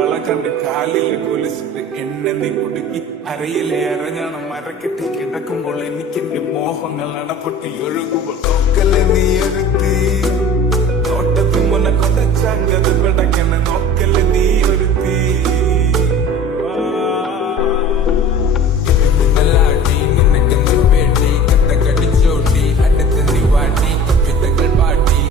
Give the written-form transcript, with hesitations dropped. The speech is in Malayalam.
വള കണ്ട് കാലിൽ കൊലിച്ചിട്ട് എന്നെ നീ കുടുക്കി അരയിലെ അരഞ്ഞാണം മരക്കെട്ടി കിടക്കുമ്പോൾ എനിക്കെന്റെ മോഹങ്ങൾ അണപ്പൊട്ടി ഒഴുകുമ്പോൾ നോക്കല്ലേ നീ ഒരുത്തി തോട്ടത്തിൽ മുന്നെ കൊണ്ട ചങ്കത് പിടക്കണ നോക്കല്ലേ നീ ഒരു